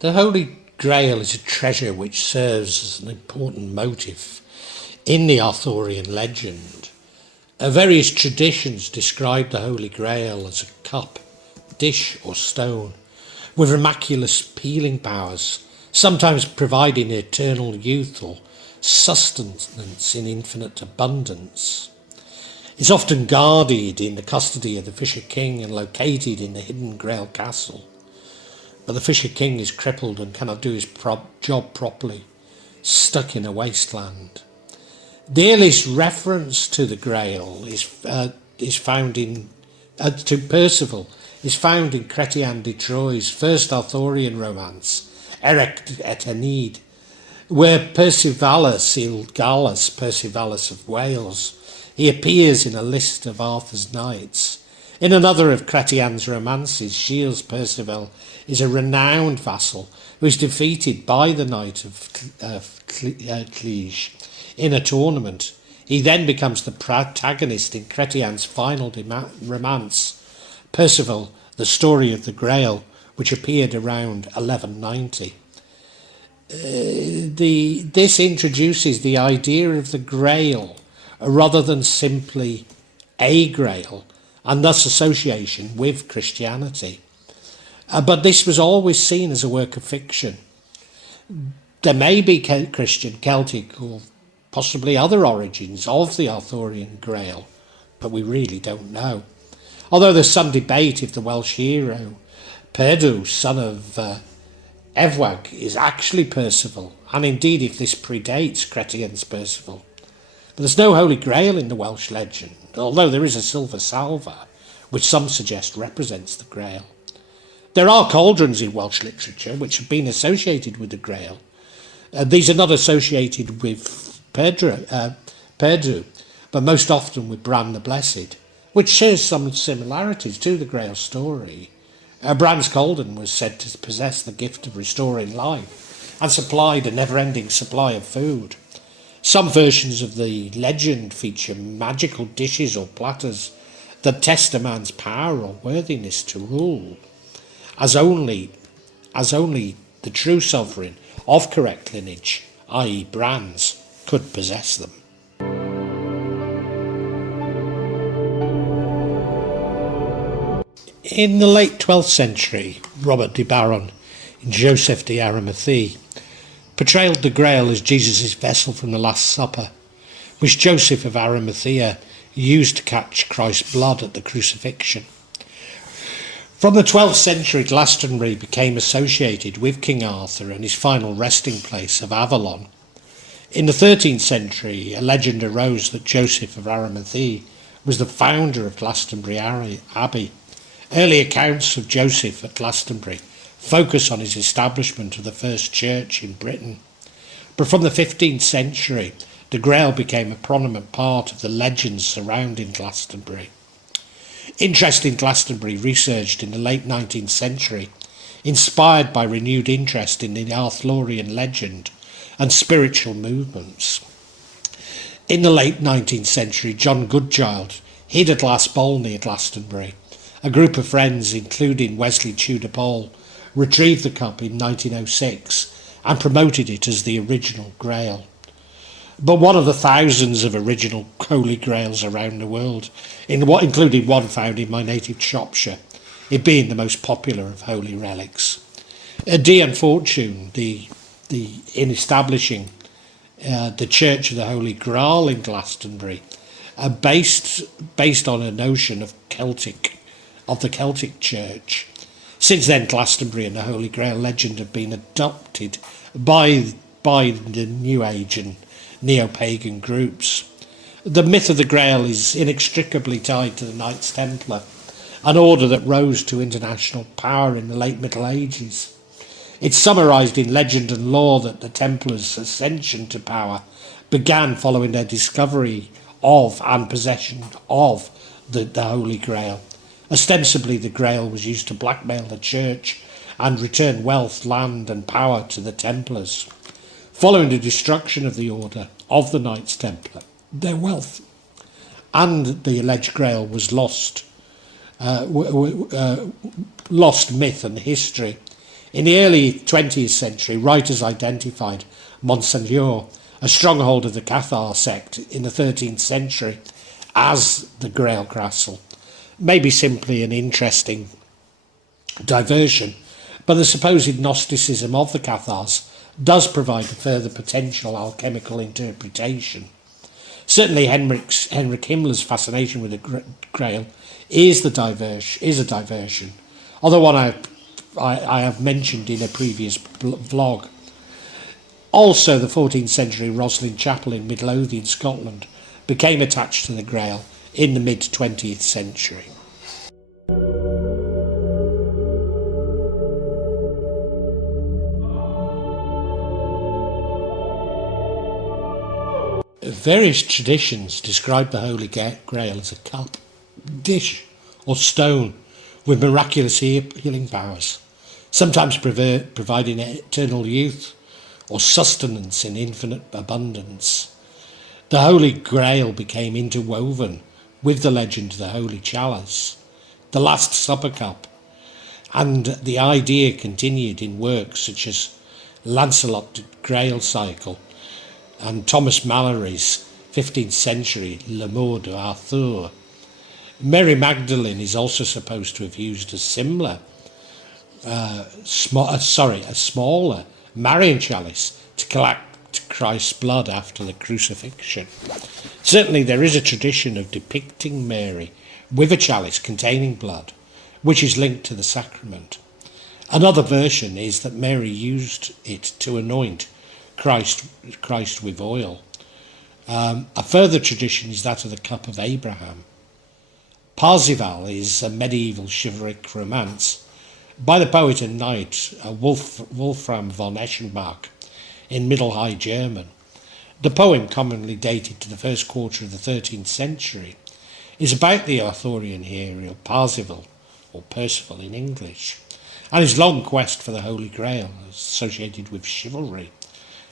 The Holy Grail is a treasure which serves as an important motif in the Arthurian legend. Various traditions describe the Holy Grail as a cup, dish or stone with miraculous healing powers, sometimes providing eternal youth or sustenance in infinite abundance. It's often guarded in the custody of the Fisher King and located in the hidden Grail castle. But the Fisher King is crippled and cannot do his job properly, stuck in a wasteland. The earliest reference to the Grail is found in to Percival is found in Chrétien de Troyes' first Arthurian romance, Eric et Enid, where Percivalus of Wales, he appears in a list of Arthur's knights. In another of Chrétien's romances, Gilles Perceval is a renowned vassal who is defeated by the Knight of Clige in a tournament. He then becomes the protagonist in Chrétien's final romance, Perceval, the Story of the Grail, which appeared around 1190. This introduces the idea of the Grail rather than simply a Grail, and thus association with Christianity. But this was always seen as a work of fiction. There may be Christian, Celtic, or possibly other origins of the Arthurian Grail, but we really don't know. Although there's some debate if the Welsh hero, Perdu, son of Evwag, is actually Percival, and indeed if this predates Chrétien's Percival. But there's no Holy Grail in the Welsh legend, although there is a silver salver, which some suggest represents the Grail. There are cauldrons in Welsh literature which have been associated with the Grail. These are not associated with Perdu, but most often with Bran the Blessed, which shares some similarities to the Grail story. Bran's cauldron was said to possess the gift of restoring life and supplied a never-ending supply of food. Some versions of the legend feature magical dishes or platters that test a man's power or worthiness to rule, as only the true sovereign of correct lineage, i.e. Bran's, could possess them. In the late 12th century, Robert de Baron, in Joseph de Arimathea, portrayed the Grail as Jesus' vessel from the Last Supper, which Joseph of Arimathea used to catch Christ's blood at the crucifixion. From the 12th century, Glastonbury became associated with King Arthur and his final resting place of Avalon. In the 13th century, a legend arose that Joseph of Arimathea was the founder of Glastonbury Abbey. Early accounts of Joseph at Glastonbury focus on his establishment of the first church in Britain. But from the 15th century, the Grail became a prominent part of the legends surrounding Glastonbury. Interest in Glastonbury resurged in the late 19th century, inspired by renewed interest in the Arthurian legend and spiritual movements. In the late 19th century, John Goodchild hid a glass bowl near Glastonbury. A group of friends, including Wesley Tudor Pole, retrieved the cup in 1906 and promoted it as the original Grail. But one of the thousands of original Holy Grails around the world, including one found in my native Shropshire, it being the most popular of holy relics. Dian Fortune, in establishing the Church of the Holy Grail in Glastonbury, based on a notion of the Celtic Church. Since then, Glastonbury and the Holy Grail legend have been adopted by the New Age and neo-pagan groups. The myth of the Grail is inextricably tied to the Knights Templar, an order that rose to international power in the late Middle Ages. It's summarised in legend and lore that the Templars' ascension to power began following their discovery of and possession of the Holy Grail. Ostensibly, the Grail was used to blackmail the Church and return wealth, land and power to the Templars. Following the destruction of the order of the Knights Templar, their wealth and the alleged Grail was lost myth and history. In the early 20th century, writers identified Monseigneur, a stronghold of the Cathar sect in the 13th century, as the Grail Castle. Maybe simply an interesting diversion, but the supposed Gnosticism of the Cathars does provide a further potential alchemical interpretation. Certainly Henrik Himmler's fascination with the Grail is a diversion, although one I have mentioned in a previous vlog. Also, the 14th century Roslin Chapel in Midlothian, Scotland, became attached to the Grail in the mid-20th century. Various traditions describe the Holy Grail as a cup, dish, or stone with miraculous healing powers, sometimes providing eternal youth or sustenance in infinite abundance. The Holy Grail became interwoven with the legend of the Holy Chalice, the Last Supper cup, and the idea continued in works such as Lancelot Grail Cycle and Thomas Mallory's 15th century L'Amour d'Arthur. Mary Magdalene is also supposed to have used a similar, a smaller Marian chalice to collect Christ's blood after the crucifixion. Certainly there is a tradition of depicting Mary with a chalice containing blood, which is linked to the sacrament. Another version is that Mary used it to anoint Christ with oil. A further tradition is that of the Cup of Abraham. Parzival is a medieval chivalric romance by the poet and knight Wolfram von Eschenbach in Middle High German. The poem, commonly dated to the first quarter of the 13th century, is about the Arthurian hero Parzival, or Percival in English, and his long quest for the Holy Grail associated with chivalry,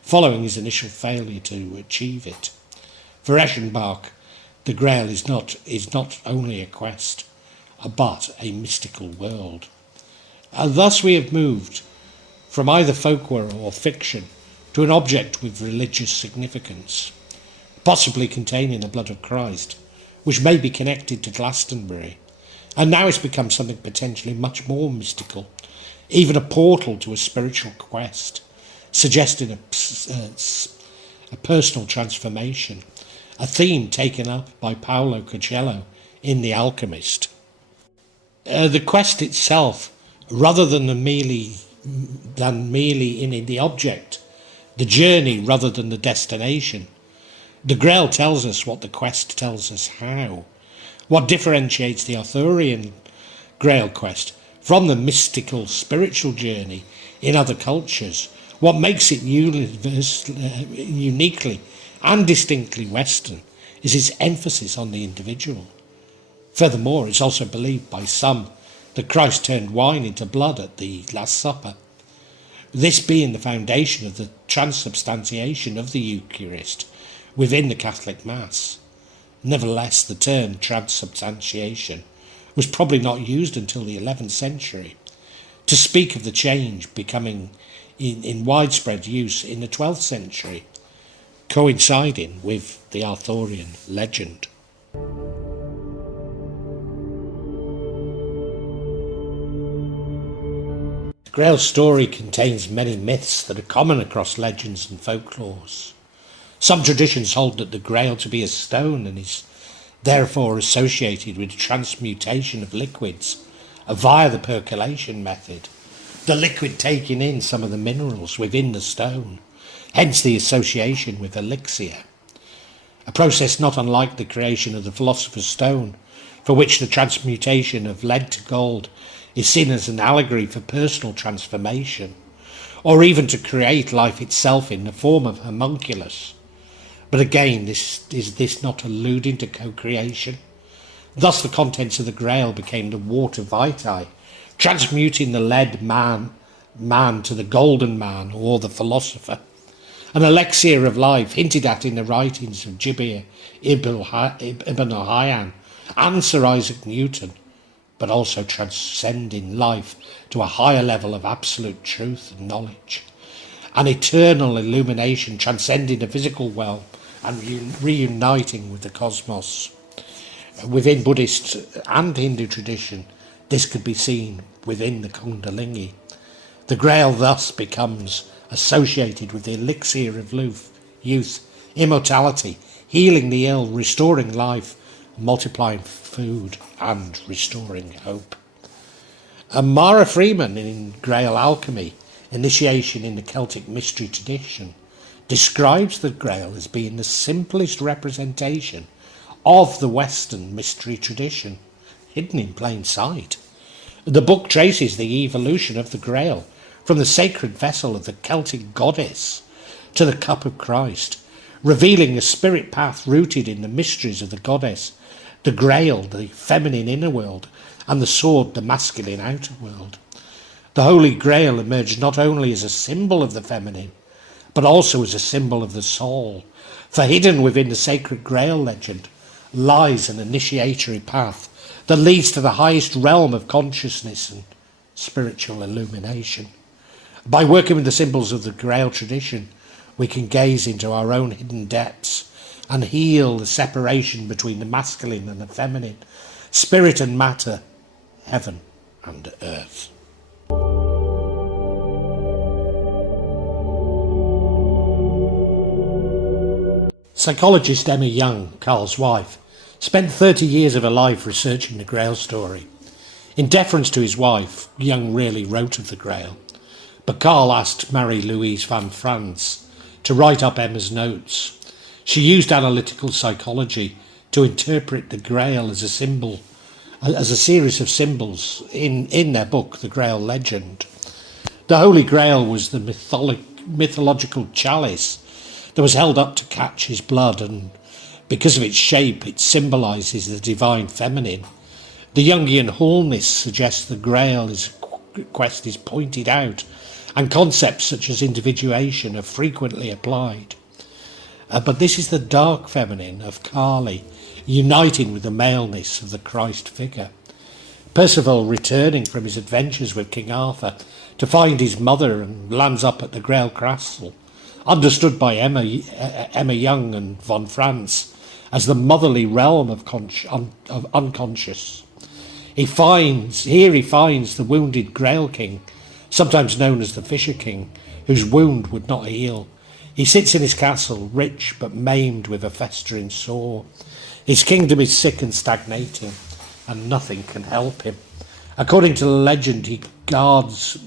following his initial failure to achieve it. For Eschenbach, the Grail is not only a quest, but a mystical world. And thus we have moved from either folklore or fiction to an object with religious significance, possibly containing the blood of Christ, which may be connected to Glastonbury, and now it's become something potentially much more mystical, even a portal to a spiritual quest, suggesting a personal transformation, a theme taken up by Paolo Coelho in The Alchemist. The quest itself, rather than merely in the object, the journey rather than the destination. The Grail tells us what the quest tells us how. What differentiates the Arthurian Grail quest from the mystical spiritual journey in other cultures, what makes it uniquely and distinctly Western, is its emphasis on the individual. Furthermore, it's also believed by some that Christ turned wine into blood at the Last Supper, this being the foundation of the transubstantiation of the Eucharist within the Catholic Mass. Nevertheless, the term transubstantiation was probably not used until the 11th century, to speak of the change becoming in widespread use in the 12th century, coinciding with the Arthurian legend. The Grail story contains many myths that are common across legends and folklores. Some traditions hold that the Grail to be a stone and is therefore associated with transmutation of liquids via the percolation method, the liquid taking in some of the minerals within the stone, hence the association with Elixir, a process not unlike the creation of the philosopher's stone, for which the transmutation of lead to gold is seen as an allegory for personal transformation, or even to create life itself in the form of homunculus. But again, is this not alluding to co-creation? Thus the contents of the Grail became the water vitae, transmuting the lead man to the golden man, or the philosopher, an elixir of life hinted at in the writings of Jibir Ibn al-Hayyan and Sir Isaac Newton, but also transcending life to a higher level of absolute truth and knowledge. An eternal illumination transcending the physical realm and reuniting with the cosmos. Within Buddhist and Hindu tradition, this could be seen within the Kundalini. The Grail thus becomes associated with the elixir of youth, immortality, healing the ill, restoring life, multiplying food and restoring hope. Mara Freeman in Grail Alchemy, Initiation in the Celtic Mystery Tradition, describes the Grail as being the simplest representation of the Western mystery tradition, hidden in plain sight. The book traces the evolution of the Grail from the sacred vessel of the Celtic goddess to the cup of Christ, revealing a spirit path rooted in the mysteries of the goddess, the Grail, the feminine inner world, and the sword, the masculine outer world. The Holy Grail emerged not only as a symbol of the feminine, but also as a symbol of the soul, for hidden within the sacred Grail legend lies an initiatory path that leads to the highest realm of consciousness and spiritual illumination. By working with the symbols of the Grail tradition, we can gaze into our own hidden depths and heal the separation between the masculine and the feminine, spirit and matter, heaven and earth. Psychologist Emma Young, Carl's wife, spent 30 years of her life researching the Grail story. In deference to his wife, Young rarely wrote of the Grail, but Carl asked Marie-Louise van France to write up Emma's notes. She used analytical psychology to interpret the Grail as a symbol, as a series of symbols in their book, The Grail Legend. The Holy Grail was the mythological chalice that was held up to catch his blood, and because of its shape, it symbolises the divine feminine. The Jungian wholeness suggests the Grail quest is pointed out, and concepts such as individuation are frequently applied. But this is the dark feminine of Kali, uniting with the maleness of the Christ figure. Percival, returning from his adventures with King Arthur to find his mother, and lands up at the Grail Castle, understood by Emma Young and von France as the motherly realm of unconscious. He finds the wounded Grail King, sometimes known as the Fisher King, whose wound would not heal. He sits in his castle, rich but maimed with a festering sore. His kingdom is sick and stagnating, and nothing can help him. According to the legend, he guards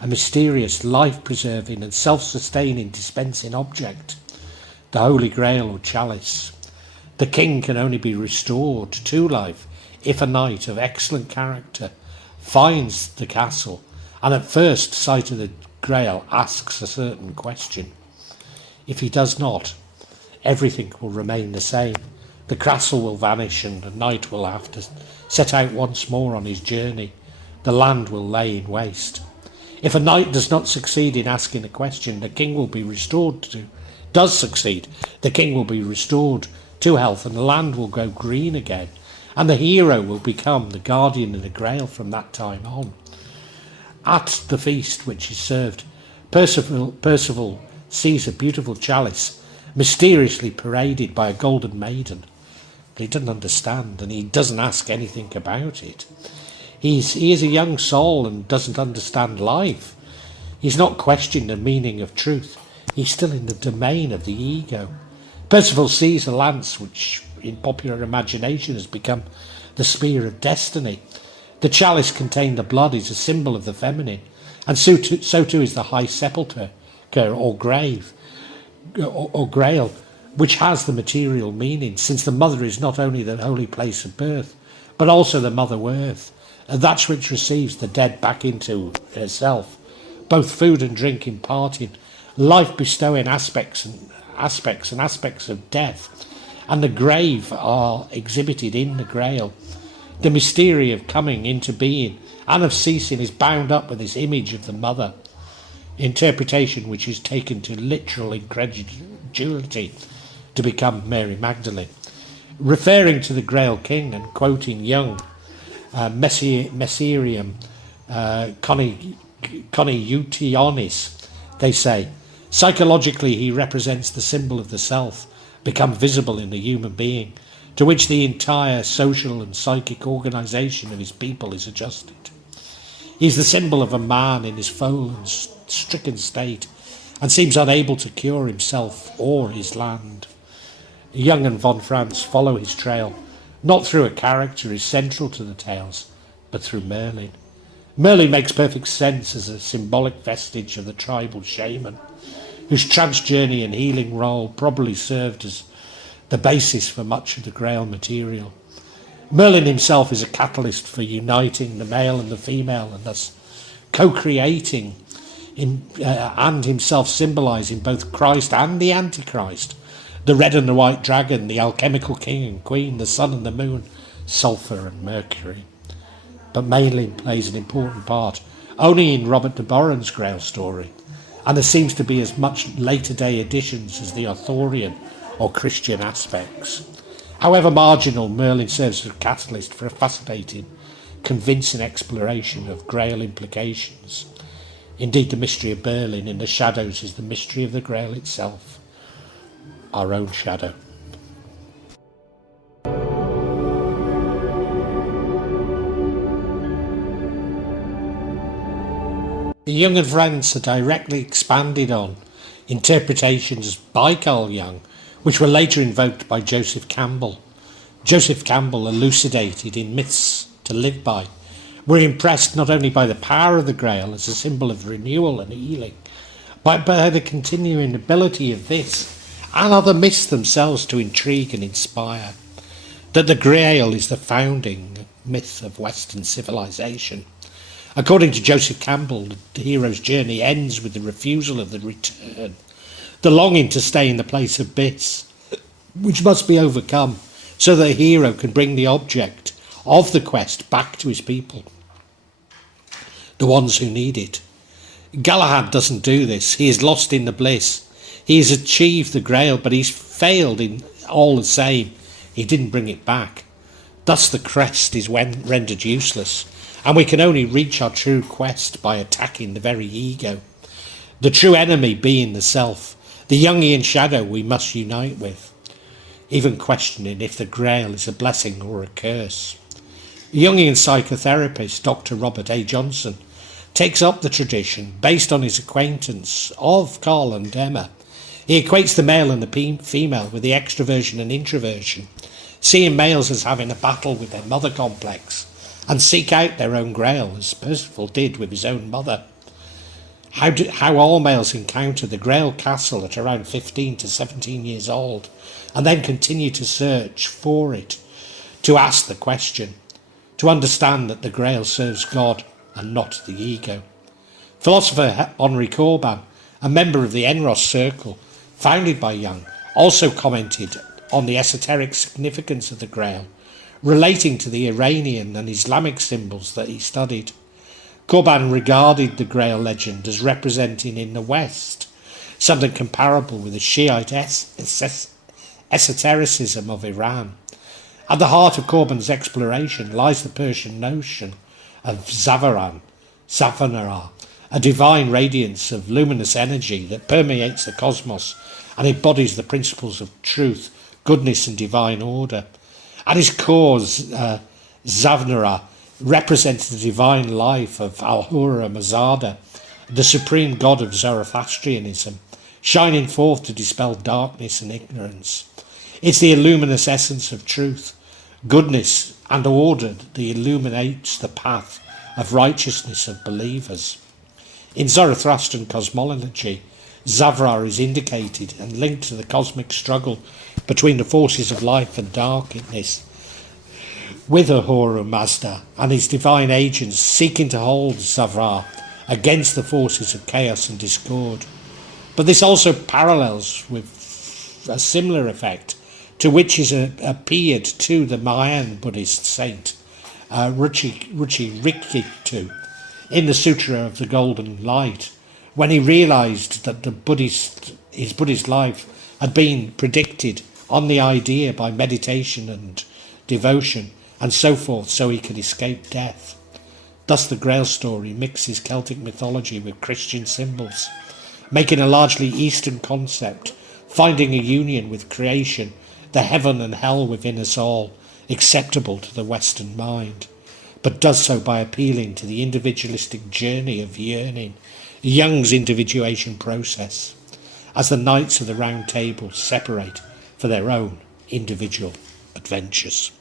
a mysterious, life-preserving and self-sustaining dispensing object, the Holy Grail or chalice. The king can only be restored to life if a knight of excellent character finds the castle and at first sight of the Grail asks a certain question. If he does not, everything will remain the same. The castle will vanish and the knight will have to set out once more on his journey. The land will lay in waste. If a knight does not succeed in asking a question, the king will be restored to health, and the land will go green again, and the hero will become the guardian of the Grail from that time on. At the feast which is served, Percival sees a beautiful chalice mysteriously paraded by a golden maiden. But he doesn't understand, and he doesn't ask anything about it. He is a young soul and doesn't understand life. He's not questioning the meaning of truth. He's still in the domain of the ego. Percival sees a lance which, in popular imagination, has become the spear of destiny. The chalice containing the blood is a symbol of the feminine, and so too is the high sepulchre or grave or grail, which has the material meaning, since the mother is not only the holy place of birth, but also the mother earth, and that which receives the dead back into herself, both food and drink imparting, life bestowing aspects of death, and the grave are exhibited in the Grail. The mystery of coming into being and of ceasing is bound up with this image of the mother, interpretation which is taken to literal incredulity to become Mary Magdalene. Referring to the Grail King and quoting Young, Messerium Coniutionis, they say. Psychologically, he represents the symbol of the self, become visible in the human being, to which the entire social and psychic organisation of his people is adjusted. He is the symbol of a man in his fallen, stricken state, and seems unable to cure himself or his land. Jung and von Franz follow his trail, not through a character who is central to the tales, but through Merlin. Merlin makes perfect sense as a symbolic vestige of the tribal shaman, whose trance journey and healing role probably served as the basis for much of the Grail material. Merlin himself is a catalyst for uniting the male and the female, and thus co-creating and himself symbolising both Christ and the Antichrist, the red and the white dragon, the alchemical king and queen, the sun and the moon, sulphur and mercury. But Merlin plays an important part only in Robert de Boron's Grail story, and there seems to be as much later day additions as the Arthurian or Christian aspects. However marginal, Merlin serves as a catalyst for a fascinating, convincing exploration of Grail implications. Indeed, the mystery of Merlin in the shadows is the mystery of the Grail itself, our own shadow. The Jung and Franz are directly expanded on interpretations by Carl Jung, which were later invoked by Joseph Campbell. Joseph Campbell elucidated in Myths to Live By. We're impressed not only by the power of the Grail as a symbol of renewal and healing, but by the continuing ability of this and other myths themselves to intrigue and inspire. That the Grail is the founding myth of Western civilization. According to Joseph Campbell, the hero's journey ends with the refusal of the return, the longing to stay in the place of bliss, which must be overcome so that the hero can bring the object of the quest back to his people, the ones who need it. Galahad doesn't do this. He is lost in the bliss. He has achieved the Grail, but he's failed in all the same. He didn't bring it back. Thus the quest is rendered useless, and we can only reach our true quest by attacking the very ego. The true enemy being the self, the Jungian shadow we must unite with, even questioning if the Grail is a blessing or a curse. Jungian psychotherapist Dr. Robert A. Johnson takes up the tradition based on his acquaintance of Carl and Emma. He equates the male and the female with the extroversion and introversion, seeing males as having a battle with their mother complex and seek out their own Grail, as Percival did with his own mother. How all males encounter the Grail castle at around 15 to 17 years old and then continue to search for it, to ask the question, to understand that the Grail serves God and not the ego. Philosopher Henri Corbin, a member of the Enros Circle, founded by Jung, also commented on the esoteric significance of the Grail, relating to the Iranian and Islamic symbols that he studied. Corbin regarded the Grail legend as representing in the West something comparable with the Shiite esotericism of Iran. At the heart of Corbin's exploration lies the Persian notion of Zavanara, a divine radiance of luminous energy that permeates the cosmos and embodies the principles of truth, goodness and divine order. At its core, Zavanara represents the divine life of Ahura Mazda, the supreme god of Zoroastrianism, shining forth to dispel darkness and ignorance. It's the luminous essence of truth, goodness and order that illuminates the path of righteousness of believers. In Zoroastrian cosmology, Zavra is indicated and linked to the cosmic struggle between the forces of life and darkness, with Ahura Mazda and his divine agents seeking to hold Zavra against the forces of chaos and discord. But this also parallels with a similar effect to which is appeared to the Mayan Buddhist saint Rikitu in the Sutra of the Golden Light, when he realised that his Buddhist life had been predicted on the idea by meditation and devotion and so forth, so he could escape death. Thus the Grail story mixes Celtic mythology with Christian symbols, making a largely Eastern concept, finding a union with creation, the heaven and hell within us all, acceptable to the Western mind, but does so by appealing to the individualistic journey of yearning, Jung's individuation process, as the Knights of the Round Table separate for their own individual adventures.